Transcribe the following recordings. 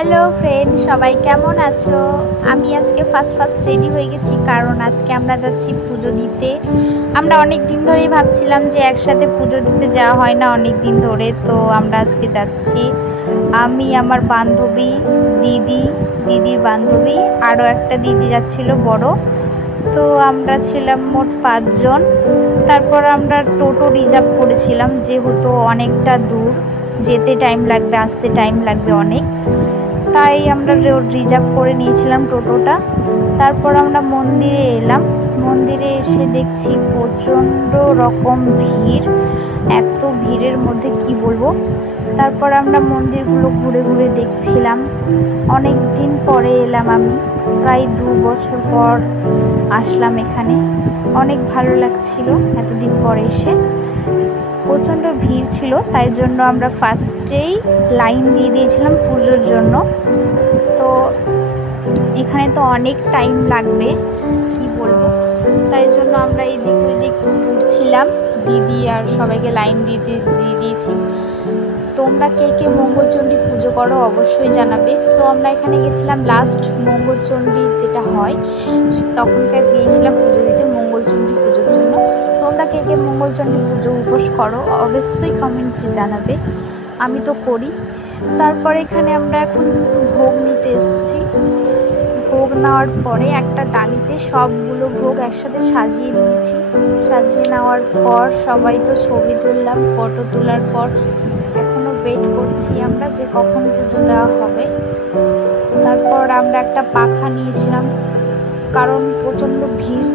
Hello friend, সবাই কেমন আছো? আমি আজকে ফার্স্ট রেডি হয়ে গেছি, কারণ আজকে আমরা যাচ্ছি পুজো দিতে। আমরা অনেক দিন ধরেই ভাবছিলাম যে একসাথে পুজো দিতে যাওয়া হয় না অনেক দিন ধরে, তো আমরা আজকে যাচ্ছি। আমি, আমার বান্ধবী, দিদির বান্ধবী, আরও একটা দিদি যাচ্ছিল বড়। তো আমরা ছিলাম মোট 5 জন। তারপর আমরা টোটো রিজার্ভ করেছিলাম, যেহেতু অনেকটা দূর, যেতে টাইম লাগবে, আসতে টাইম লাগবে অনেক, তাই আমরা রিজার্ভ করে নিয়েছিলাম টোটোটা। তারপর আমরা মন্দিরে এলাম। মন্দিরে এসে দেখছি প্রচণ্ড রকম ভিড়, এত ভিড়ের মধ্যে কি বলবো। তারপর আমরা মন্দিরগুলো ঘুরে ঘুরে দেখছিলাম। অনেক দিন পরে এলাম, আমি প্রায় 2 বছর পর আসলাম এখানে। অনেক ভালো লাগছিল এতদিন পরে এসে। প্রচণ্ড ভিড় ছিল, তাই জন্য আমরা ফার্স্টেই লাইন দিয়ে দিয়েছিলাম পুজোর জন্য। তো এখানে তো অনেক টাইম লাগবে, কি বলবো, তাই জন্য আমরা এদিক ওইদিক ঘুরছিলাম। দিদি আর সবাইকে লাইন দিয়ে দিয়েছি। তোমরা কে কে মঙ্গলচণ্ডী পুজো করো অবশ্যই জানাবে। সো আমরা এখানে গেছিলাম লাস্ট মঙ্গলচণ্ডী যেটা হয়, তখনকার গিয়েছিলাম পুজো দিতে মঙ্গলচণ্ডী পুজোর জন্য। তোমরা কে কে মঙ্গলচণ্ডী পুজো উপোস করো অবশ্যই কমেন্টে জানাবে। আমি তো করি। তারপর এখানে আমরা এখন ভোগ নিতে এসেছি। ভোগ নেওয়ার পরে একটা ডালিতে সবগুলো ভোগ একসাথে সাজিয়ে নিয়েছি। সাজিয়ে নেওয়ার পর সবাই তো ছবি তুললাম। ফটো তোলার পর এখনও ওয়েট করছি আমরা যে কখন পুজো দেওয়া হবে। তারপর আমরা একটা পাখা নিয়েছিলাম, কারণ প্রচণ্ড ভিড়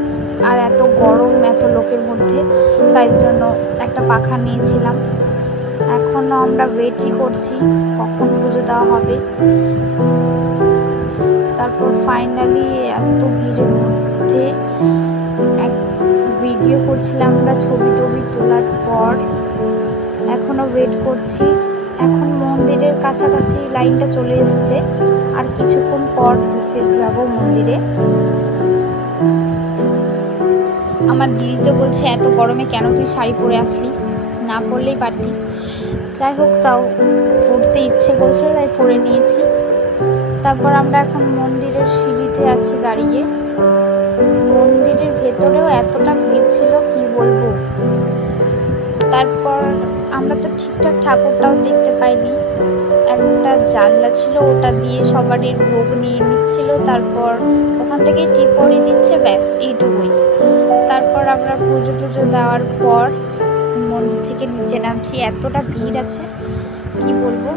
আর এত গরম এত লোকের মধ্যে, তাই জন্য একটা পাখা নিয়েছিলাম। এখনও আমরা ওয়েটই করছি কখন পুজো দেওয়া হবে। তারপর ফাইনালি এত ভিড়ের মধ্যে এক ভিডিও করছিলাম আমরা, ছবি টবি তোলার পর এখনও ওয়েট করছি। এখন মন্দিরের কাছাকাছি লাইনটা চলে এসছে, আর কিছুক্ষণ পর ঢুকে যাব মন্দিরে। আমার দিদি তো বলছে এত গরমে কেন তুই শাড়ি পরে আসলি, না পরলেই পারতি। যাই হোক, তাও পরতে ইচ্ছে করেছিল তাই পরে নিয়েছি। তারপর আমরা এখন মন্দিরের সিঁড়িতে আছি দাঁড়িয়ে। মন্দিরের ভেতরেও এতটা ভিড় ছিল কি বলবো। তারপর আমরা তো ঠিকঠাক ঠাকুরটাও দেখতে পাইনি। একটা জানলা ছিল, ওটা দিয়ে সবারই ভোগ নিয়ে নিচ্ছিল। তারপর ওখান থেকেই টিপ পরিয়ে দিচ্ছে, ব্যাস এইটুকুই। তারপর আমরা পুজো টুজো দেওয়ার পর মন্দির থেকে নিচে নামছি, এতটা ভিড় আছে কি বলবো।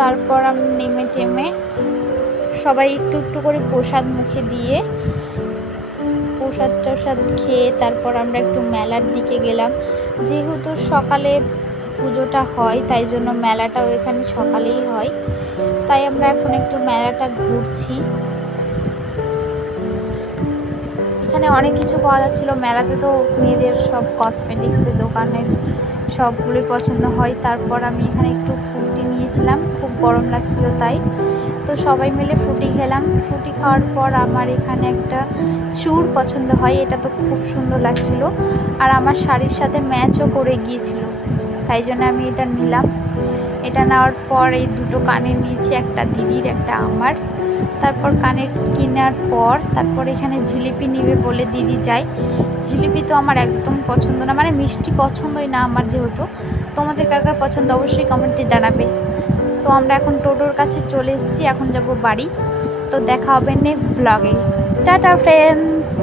তারপর আমরা নেমে টেমে সবাই একটু একটু করে প্রসাদ মুখে দিয়ে প্রসাদ টসাদ খেয়ে তারপর আমরা একটু মেলার দিকে গেলাম। যেহেতু সকালে পুজোটা হয়, তাই জন্য মেলাটাও এখানে সকালেই হয়, তাই আমরা এখন একটু মেলাটা ঘুরছি। এখানে অনেক কিছু পাওয়া যাচ্ছিলো মেলাতে, তো মেয়েদের সব কসমেটিক্সের দোকানের সবগুলোই পছন্দ হয়। তারপর আমি এখানে একটু ফ্রুটি নিয়েছিলাম, খুব গরম লাগছিল তাই। তো সবাই মিলে ফ্রুটি খেলাম। ফ্রুটি খাওয়ার পর আমার এখানে একটা চূড় পছন্দ হয়, এটা তো খুব সুন্দর লাগছিল, আর আমার শাড়ির সাথে ম্যাচও করে গিয়েছিল, তাই জন্য আমি এটা নিলাম। এটা নেওয়ার পর এই দুটো কানের নিয়েছি, একটা দিদির একটা আমার। তারপর কানের কেনার পর তারপর এখানে জিলিপি নিবে বলে দিদি যায়। জিলিপি তো আমার একদম পছন্দ না, মানে মিষ্টি পছন্দই না আমার যেহেতু। তোমাদের কার কার পছন্দ অবশ্যই কমেন্টে জানাবে। সো আমরা এখন টোটোর কাছে চলে এসেছি, এখন যাব বাড়ি। তো দেখা হবে নেক্সট ব্লগে। Tata friends.